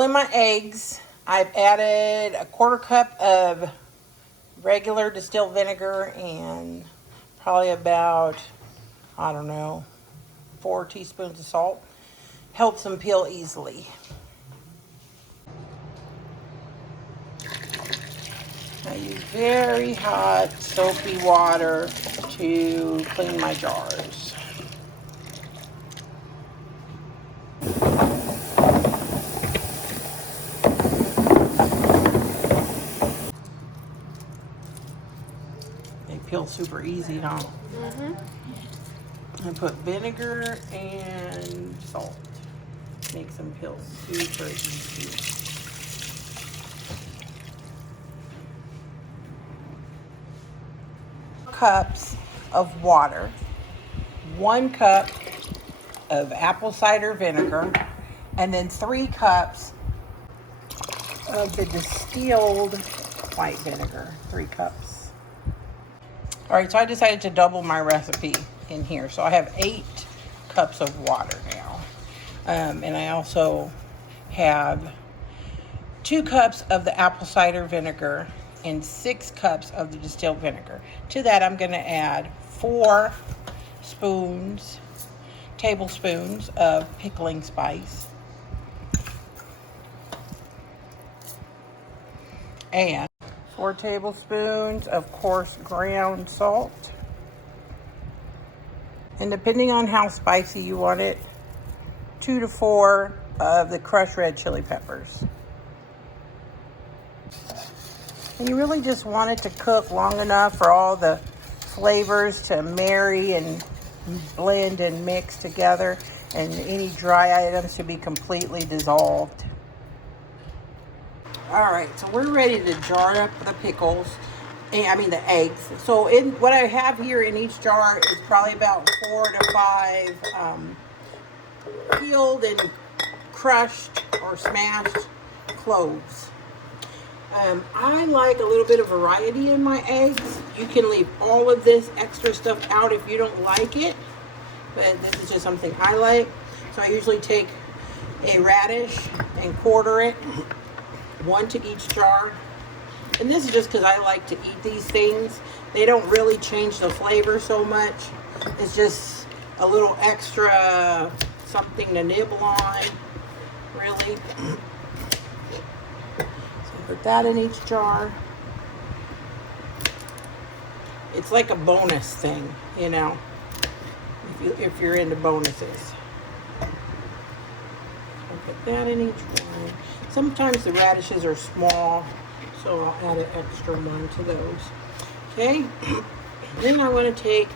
boiling my eggs. I've added a 1/4 cup of regular distilled vinegar and probably about, I don't know, 4 teaspoons of salt. Helps them peel easily. I use very hot soapy water to clean my jars. They peel super easy, huh? I put vinegar and salt. Makes them peel super easy. Cups of water, 1 cup of apple cider vinegar, and then 3 cups of the distilled white vinegar. 3 cups. All right, so I decided to double my recipe in here. So I have 8 cups of water now. And I also have 2 cups of the apple cider vinegar and 6 cups of the distilled vinegar. To that, I'm going to add 4 tablespoons of pickling spice, and 4 tablespoons of coarse ground salt. And depending on how spicy you want it, 2 to 4 of the crushed red chili peppers. And you really just want it to cook long enough for all the flavors to marry and blend and mix together, and any dry items to be completely dissolved. All right, so we're ready to jar up the pickles. The eggs. So what I have here in each jar is probably about 4 to 5 peeled and crushed or smashed cloves. I like a little bit of variety in my eggs. You can leave all of this extra stuff out if you don't like it, but this is just something I like. So I usually take a radish and quarter it, 1 to each jar. And this is just because I like to eat these things. They don't really change the flavor so much. It's just a little extra something to nibble on, really. Put that in each jar. It's like a bonus thing, you know, if you're into bonuses. I'll put that in each one. Sometimes the radishes are small, so I'll add an extra one to those. Okay, then I want to take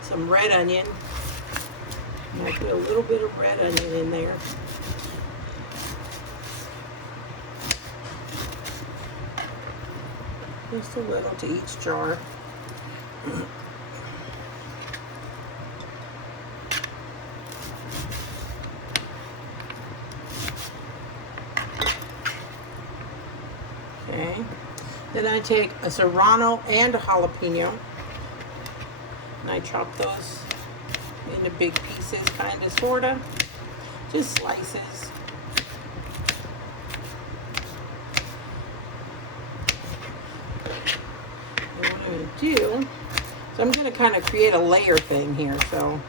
some red onion. And I'll put a little bit of red onion in there. Just a little to each jar. Okay. Then I take a serrano and a jalapeno, and I chop those into big pieces, kind of, sort of, just slices. So I'm going to kind of create a layer thing here. So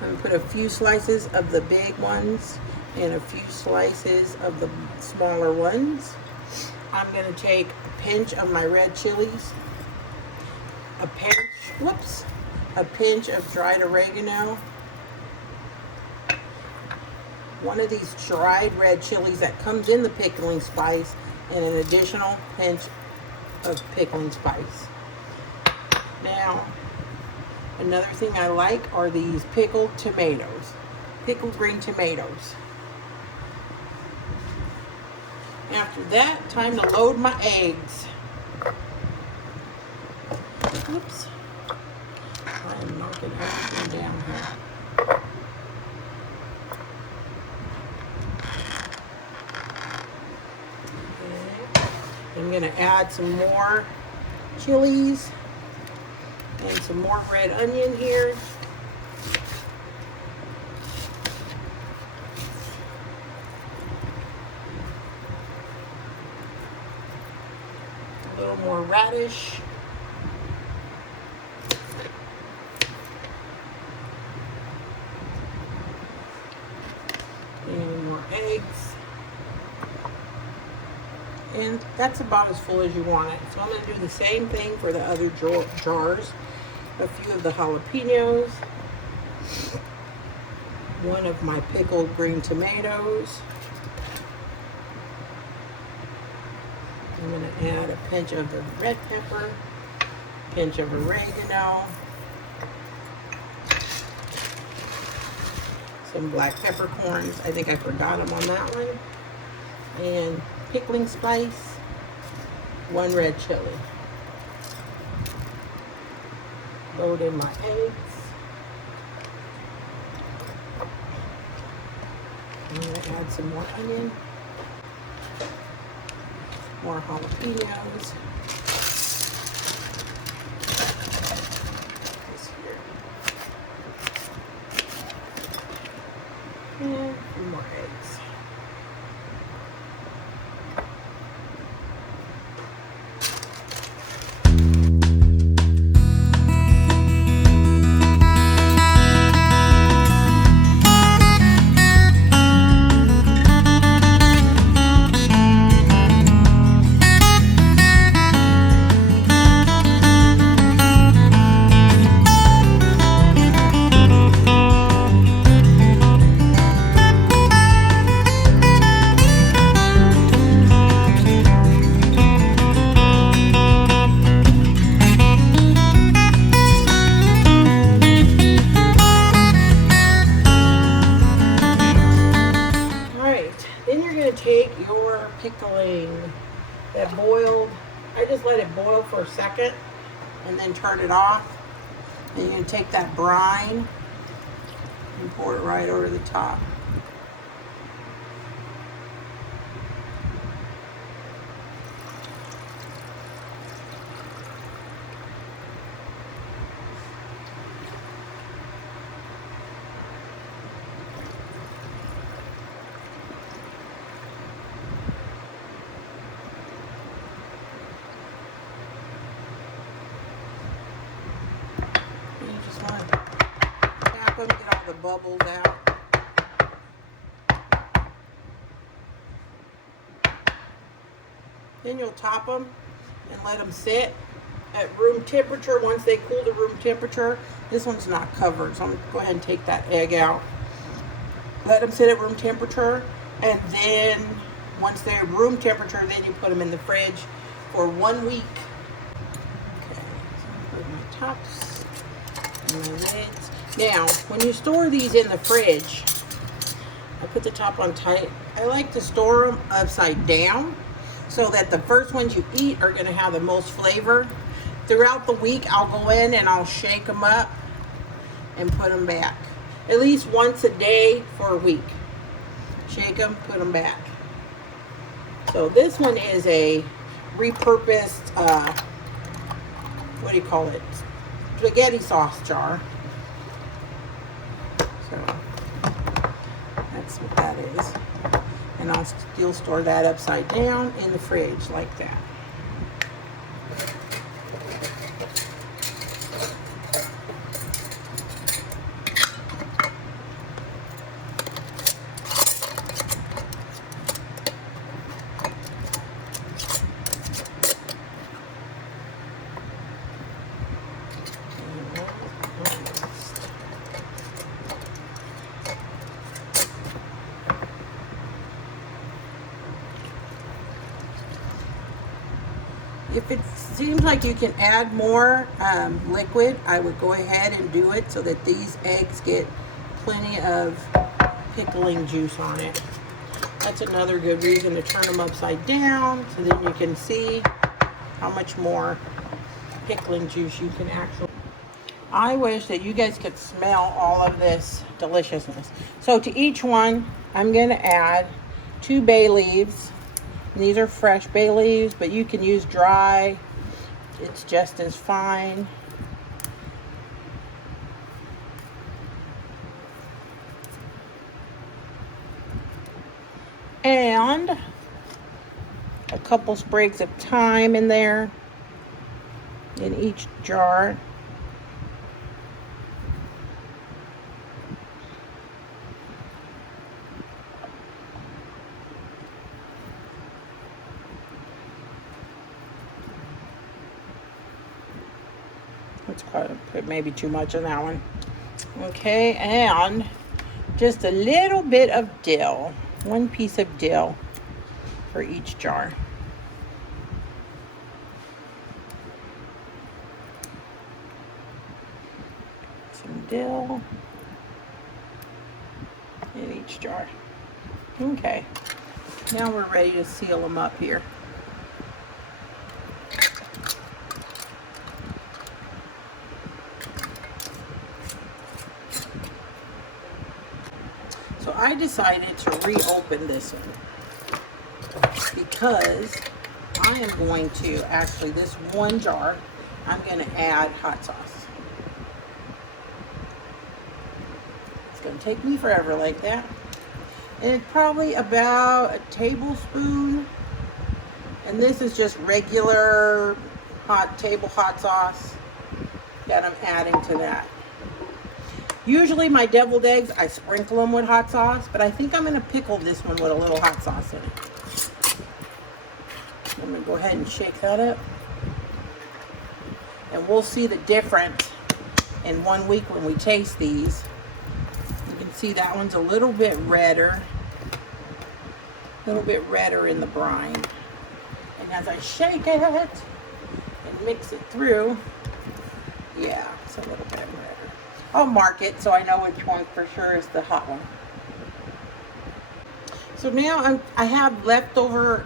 I'm going to put a few slices of the big ones and a few slices of the smaller ones. I'm going to take a pinch of my red chilies, a pinch of dried oregano, 1 of these dried red chilies that comes in the pickling spice, and an additional pinch of pickling spice. Now, another thing I like are these pickled tomatoes, pickled green tomatoes. After that, time to load my eggs. Oops. I'm knocking everything down here. I'm going to add some more chilies and some more red onion here. radish. And more eggs. And that's about as full as you want it. So I'm going to do the same thing for the other jars. A few of the jalapeños. One of my pickled green tomatoes. I'm going to add a pinch of the red pepper, pinch of oregano, some black peppercorns. I think I forgot them on that one. And pickling spice, 1 red chili. Load in my eggs. I'm going to add some more onion, more jalapeños. This here. And more eggs. Take your pickling that boiled. I just let it boil for a second and then turn it off. And you're going to take that brine and pour it right over the top. Get all the bubbles out. Then you'll top them and let them sit at room temperature. Once they cool to room temperature, this one's not covered, so I'm going to go ahead and take that egg out. Let them sit at room temperature, and then once they're room temperature, then you put them in the fridge for 1 week. Okay, so put my tops and my lids. Now, when you store these in the fridge, I put the top on tight. I like to store them upside down so that the first ones you eat are going to have the most flavor. Throughout the week, I'll go in and I'll shake them up and put them back. At least once a day for a week. Shake them, put them back. So this one is a repurposed, what do you call it? Spaghetti sauce jar. So that's what that is. And I'll still store that upside down in the fridge like that. If it seems like you can add more liquid, I would go ahead and do it so that these eggs get plenty of pickling juice on it. That's another good reason to turn them upside down so then you can see how much more pickling juice you can actually. I wish that you guys could smell all of this deliciousness. So to each one, I'm going to add 2 bay leaves. These are fresh bay leaves, but you can use dry. It's just as fine. And a couple sprigs of thyme in there. each jar. That's quite maybe too much on that one. Okay, and just a little bit of dill. One piece of dill for each jar. Some dill in each jar. Okay, now we're ready to seal them up here. So I decided to reopen this one because I am going to, actually this one jar, I'm going to add hot sauce. It's going to take me forever like that. And it's probably about a tablespoon. And this is just regular table hot sauce that I'm adding to that. Usually my deviled eggs, I sprinkle them with hot sauce, but I think I'm going to pickle this one with a little hot sauce in it. I'm going to go ahead and shake that up. And we'll see the difference in 1 week when we taste these. You can see that one's a little bit redder. A little bit redder in the brine. And as I shake it and mix it through, yeah, it's a little bit redder. I'll mark it so I know which one for sure is the hot one. So now I have leftover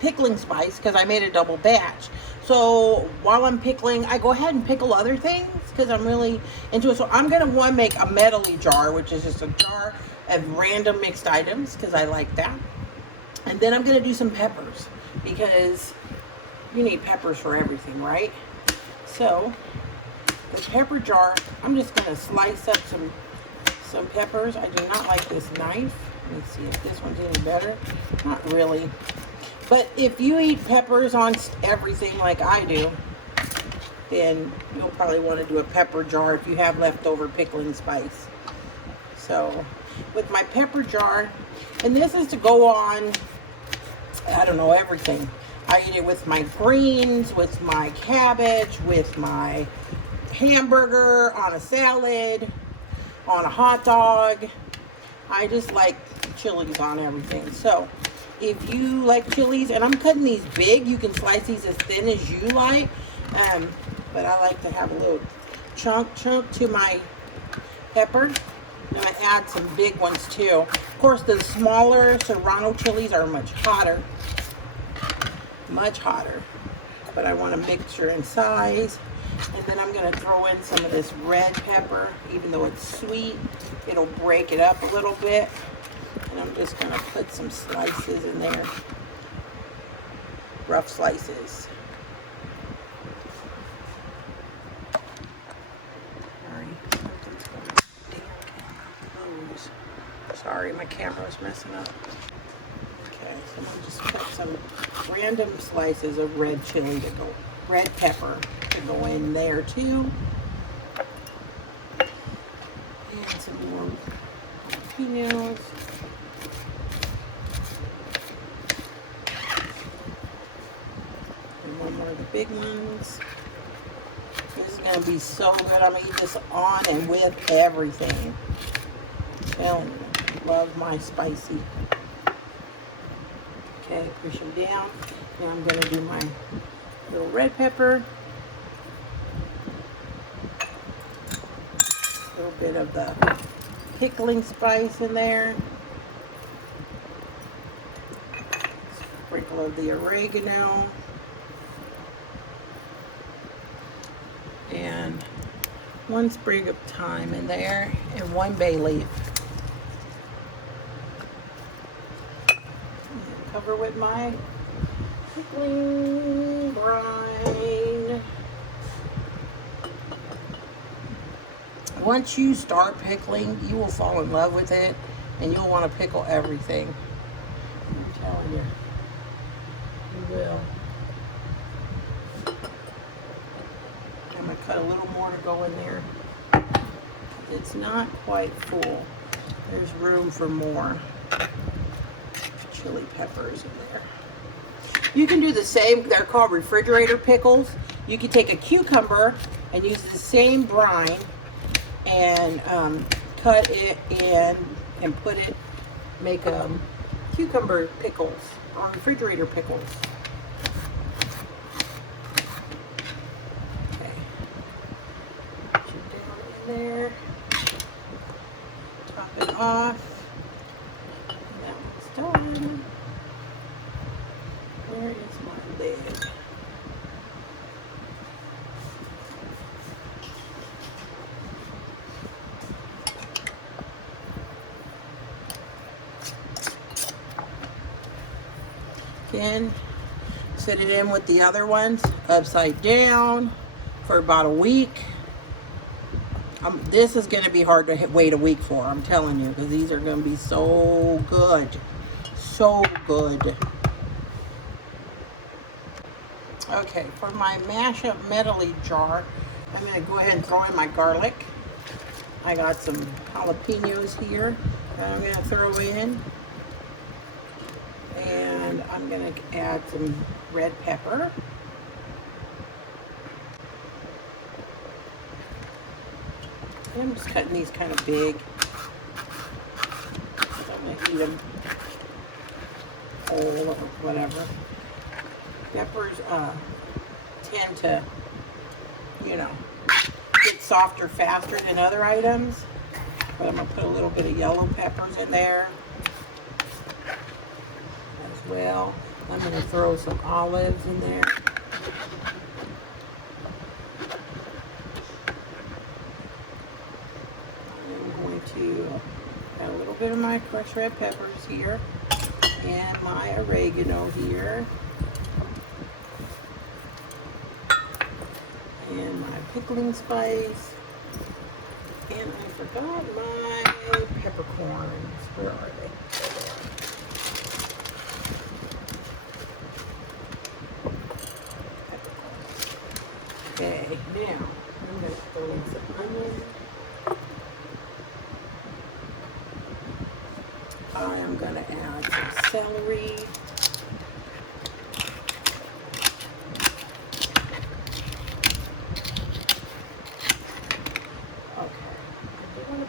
pickling spice because I made a double batch. So while I'm pickling, I go ahead and pickle other things because I'm really into it. So I'm going to make a medley jar, which is just a jar of random mixed items because I like that. And then I'm going to do some peppers because you need peppers for everything, right? So the pepper jar, I'm just going to slice up some peppers. I do not like this knife. Let me see if this one's any better. Not really. But if you eat peppers on everything like I do, then you'll probably want to do a pepper jar if you have leftover pickling spice. So with my pepper jar, and this is to go on, I don't know, everything. I eat it with my greens, with my cabbage, with my hamburger, on a salad, on a hot dog. I just like chilies on everything. So if you like chilies, and I'm cutting these big, you can slice these as thin as you like, but I like to have a little chunk to my pepper. I'm going to add some big ones too. Of course, the smaller serrano chilies are much hotter, but I want a mixture in size. And then I'm going to throw in some of this red pepper. Even though it's sweet, it'll break it up a little bit. And I'm just going to put some slices in there. Rough slices. Sorry, my camera's messing up. Okay, so I'm going to just put some random slices of red chili to go, red pepper to go in there too. And some more jalapeños. And one more of the big ones. This is going to be so good. I'm going to eat this on and with everything. Telling you. Love my spicy. Okay, push them down. Now I'm going to do my little red pepper. A little bit of the pickling spice in there. Sprinkle of the oregano. And one sprig of thyme in there and one bay leaf. Cover with my pickling brine. Once you start pickling, you will fall in love with it and you'll want to pickle everything. I'm telling you, you will. cut a little more to go in there. It's not quite full. There's room for more chili peppers in there. You can do the same. They're called refrigerator pickles. You can take a cucumber and use the same brine and cut it in and put it, make cucumber pickles or refrigerator pickles. Okay. Put it down in there. Top it off. And that one's done. Where is my lid? Again, set it in with the other ones upside down for about a week. This is going to be hard to wait a week for, I'm telling you, because these are going to be so good. So good. Okay, for my mash-up medley jar, I'm going to go ahead and throw in my garlic. I got some jalapeños here that I'm going to throw in. And I'm going to add some red pepper. And I'm just cutting these kind of big. So I'm going to eat them whole or whatever. Peppers tend to, you know, get softer faster than other items. But I'm going to put a little bit of yellow peppers in there as well. I'm going to throw some olives in there. I'm going to add a little bit of my crushed red peppers here and my oregano here. And my pickling spice. And I forgot my peppercorns. Where are they? Peppercorns. Okay, now I'm going to throw in some onion. I am going to add some celery.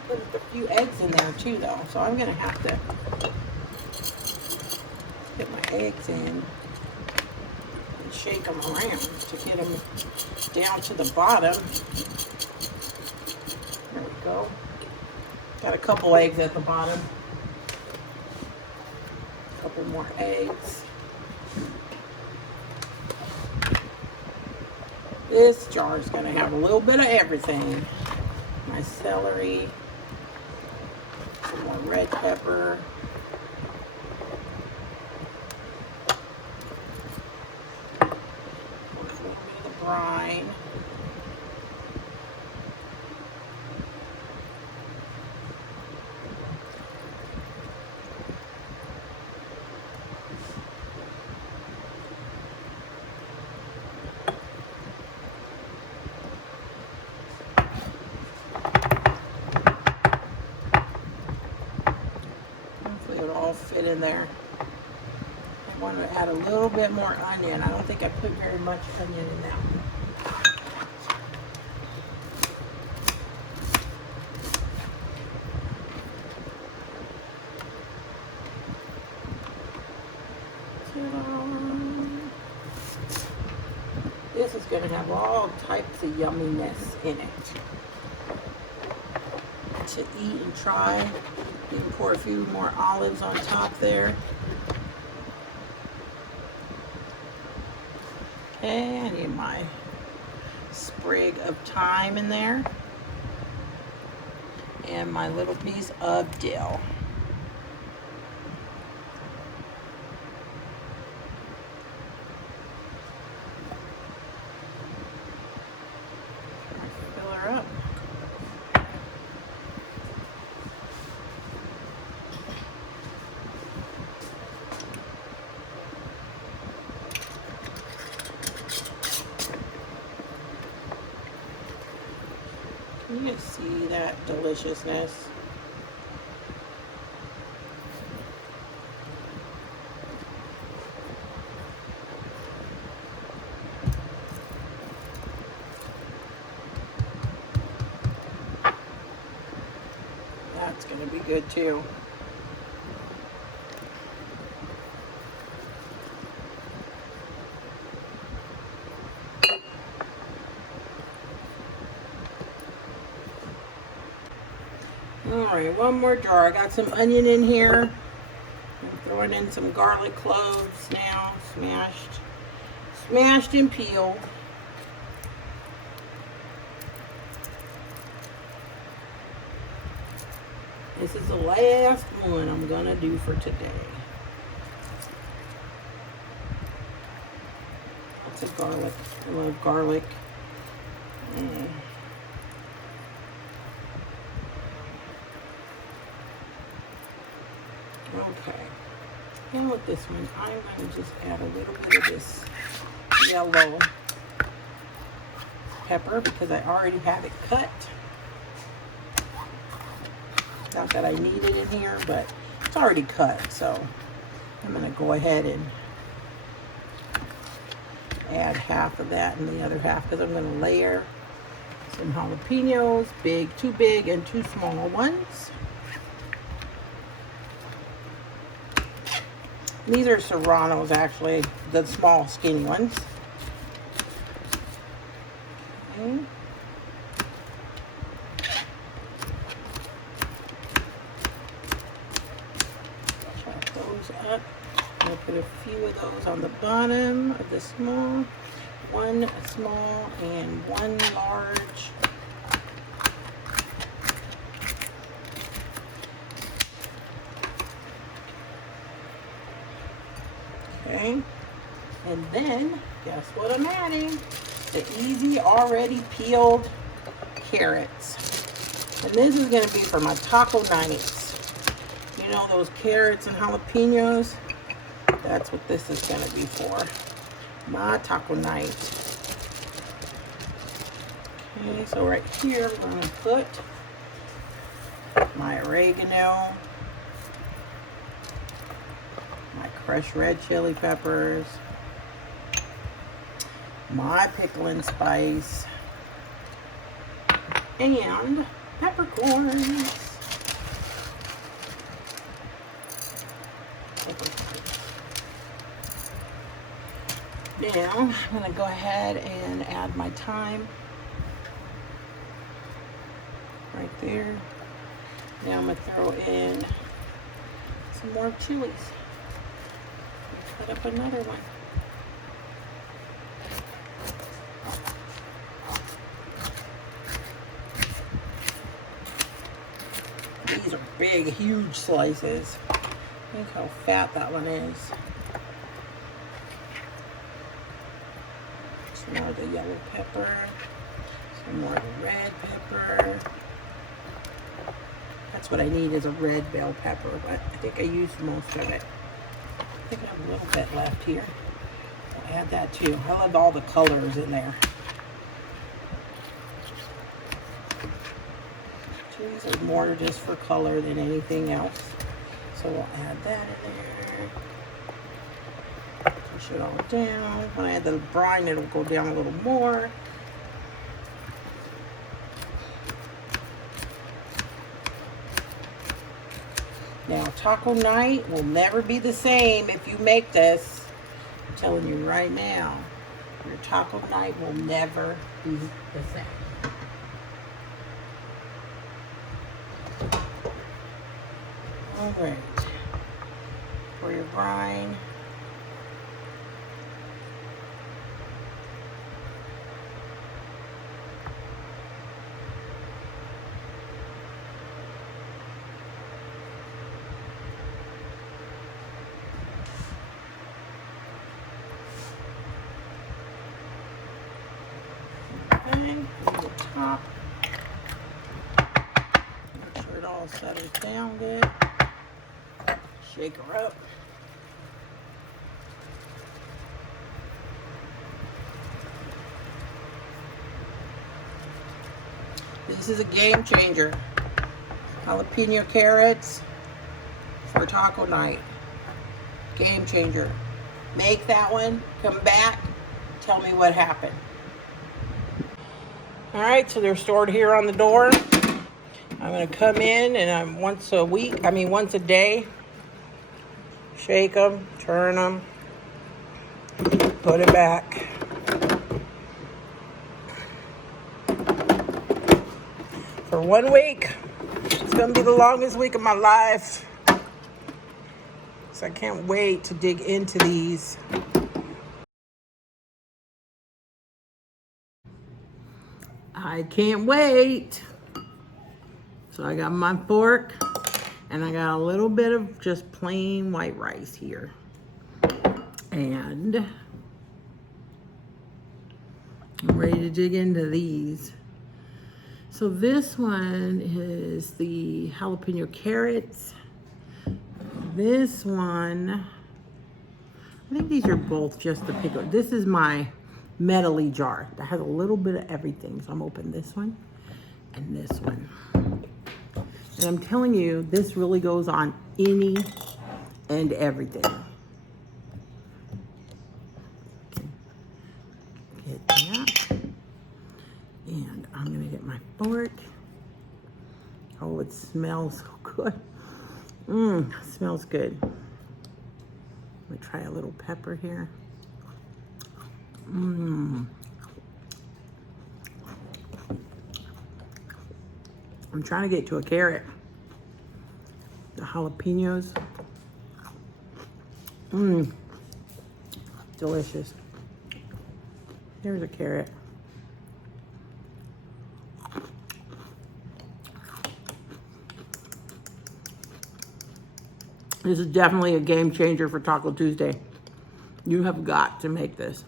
Put a few eggs in there too though, so I'm gonna have to get my eggs in and shake them around to get them down to the bottom. There we go. Got a couple eggs at the bottom. A couple more eggs. This jar is gonna have a little bit of everything. My celery. Some more red pepper. A little bit of the brine. Fit in there. I want to add a little bit more onion. I don't think I put very much onion in that one. This is going to have all types of yumminess in it to eat and try. You can pour a few more olives on top there. Okay, I need my sprig of thyme in there. And my little piece of dill. Fill her up. Can you guys see that deliciousness? That's going to be good too. Alright, one more jar. I got some onion in here. I'm throwing in some garlic cloves now, smashed and peeled. This is the last one I'm gonna do for today. Lots of garlic. I love garlic. Okay. And with this one, I'm going to just add a little bit of this yellow pepper because I already have it cut. Not that I need it in here, but it's already cut, so I'm going to go ahead and add half of that and the other half because I'm going to layer some jalapeños, two big and two small ones. These are serranos, actually, the small skinny ones. Okay. Chop those up. I'm going to put a few of those on the bottom of the small. One small and one large. Okay, and then guess what I'm adding? The easy already peeled carrots. And this is going to be for my taco nights. You know, those carrots and jalapeños? That's what this is going to be for. My taco night. Okay, so right here I'm going to put my oregano, my crushed red chili peppers, my pickling spice, and peppercorns. Now I'm going to go ahead and add my thyme right there. Now I'm going to throw in some more chilies. Cut up another one. These are big, huge slices. Look how fat that one is. Some more of the yellow pepper. Some more of the red pepper. That's what I need is a red bell pepper, but I think I used most of it. I think I have a little bit left here. I'll add that too. I love all the colors in there. These are more just for color than anything else. So we'll add that in there. Push it all down. When I add the brine, it'll go down a little more. Now, taco night will never be the same if you make this. I'm telling you right now, your taco night will never be the same. All right, for your brine. Over the top. Make sure it all settles down good. Shake her up. This is a game changer. Jalapeno carrots for taco night. Game changer. Make that one, come back, tell me what happened. All right, so they're stored here on the door. I'm gonna come in and I'm once a day, shake them, turn them, put it back. For 1 week. It's gonna be the longest week of my life. So I can't wait to dig into these. I can't wait. So I got my fork and I got a little bit of just plain white rice here. And I'm ready to dig into these. So this one is the jalapeno carrots. This one, I think these are both just the pickle. This is my metally jar that has a little bit of everything. So I'm opening this one and this one. And I'm telling you, this really goes on any and everything. Get that. And I'm gonna get my fork. Oh, it smells so good. Smells good. Let me try a little pepper here. I'm trying to get to a carrot. The jalapenos. Delicious. Here's a carrot. This is definitely a game changer for Taco Tuesday. You have got to make this.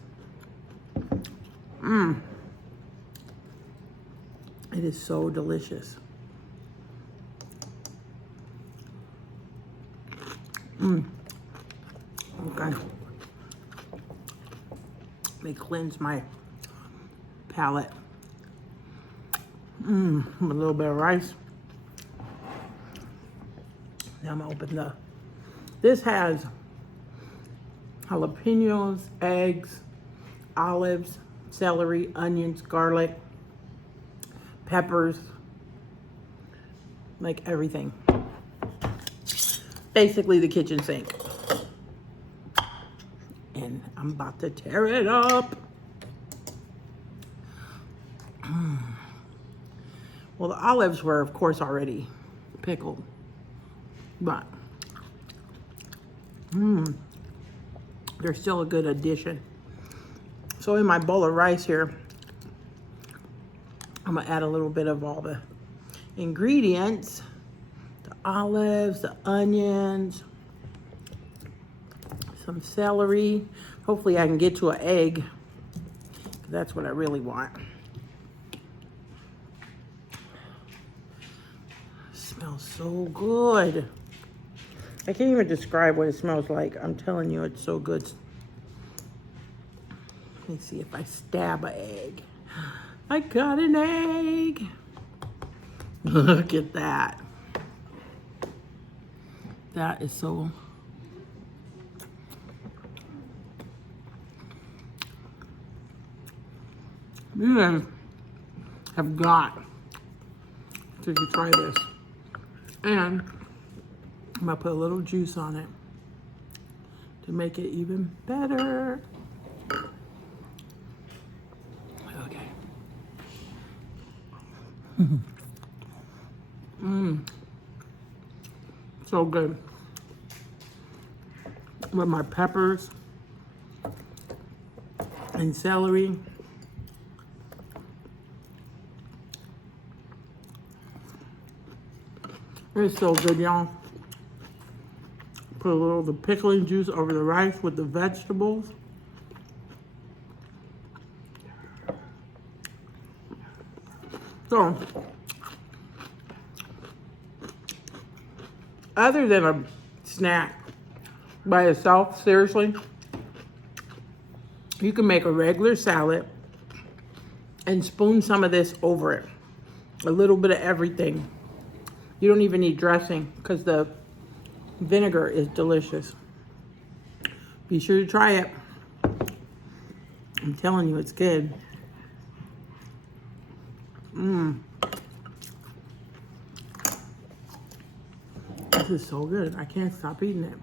It is so delicious. Okay. Let me cleanse my palate. A little bit of rice. Now I'm gonna open this has jalapenos, eggs, olives, celery, onions, garlic, peppers, like everything. Basically the kitchen sink. And I'm about to tear it up. Well, the olives were, of course, already pickled, but they're still a good addition. So in my bowl of rice here, I'm gonna add a little bit of all the ingredients, the olives, the onions, some celery. Hopefully I can get to an egg. That's what I really want. Smells so good. I can't even describe what it smells like. I'm telling you, it's so good. Let me see if I stab an egg. I got an egg. Look at that. That is so... You guys have got to try this. And I'm gonna put a little juice on it to make it even better. Okay. So good. With my peppers and celery. It's so good, y'all. Put a little of the pickling juice over the rice with the vegetables. So, other than a snack by itself, seriously, you can make a regular salad and spoon some of this over it. A little bit of everything. You don't even need dressing because the vinegar is delicious. Be sure to try it. I'm telling you, it's good. This is so good. I can't stop eating it.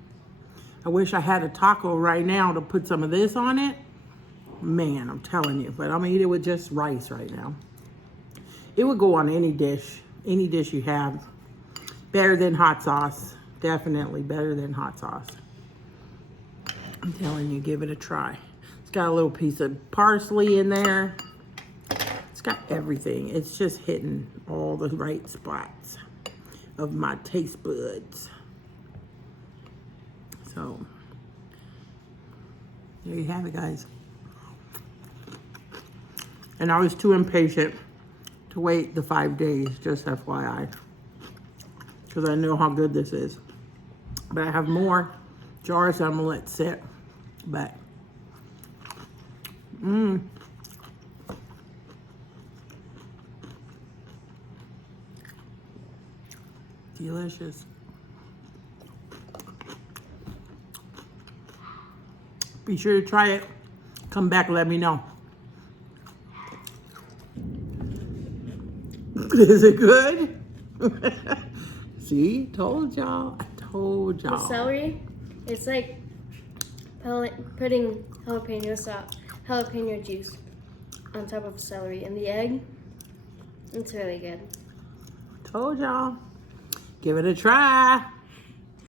I wish I had a taco right now to put some of this on it. Man, I'm telling you. But I'm going to eat it with just rice right now. It would go on any dish you have. Better than hot sauce. Definitely better than hot sauce. I'm telling you, give it a try. It's got a little piece of parsley in there. It's got everything. It's just hitting all the right spots of my taste buds. So, there you have it, guys. And I was too impatient to wait the 5 days, just FYI. Because I know how good this is. But I have more jars that I'm going to let sit. But, delicious. Be sure to try it. Come back and let me know. Is it good? See? Told y'all. I told y'all. The celery, it's like putting jalapeno juice on top of celery. And the egg, it's really good. Told y'all. Give it a try.